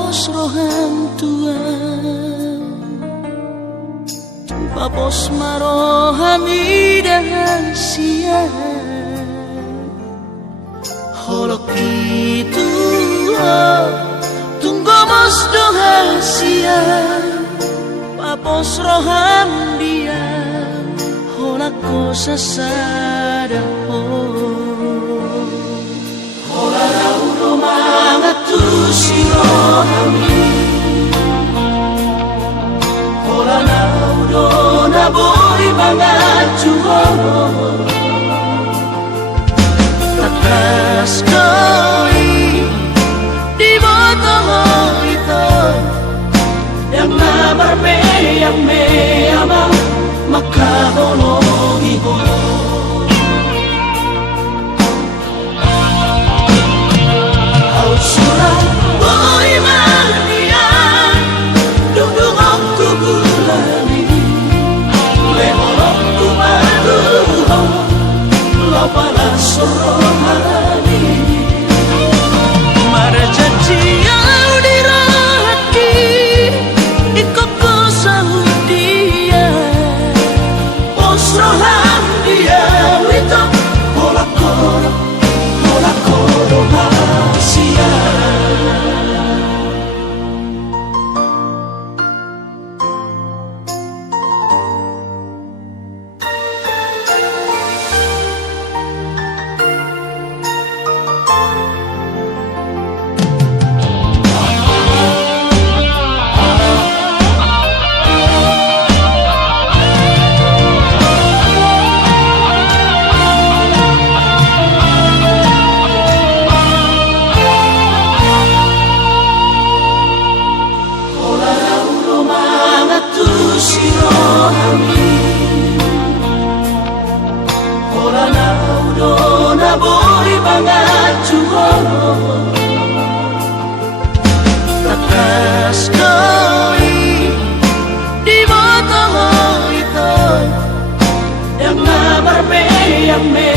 Papos roham tuan Papos maroham idahan siang Holok itu tunggu mos doha siang Papos roham dia Holak ko sasada si rohami Hola na udo na boy mga chuho Takas koi di boto ito Yang namarme yang me amang makahologi ko Surah boy manian dudung aku gulani lehorok tu maduho lo pala sorohani marjanji au dirahaki ikoko saudia osrohan dia wito hola koro Takas koi di boto ito yang namarme yang me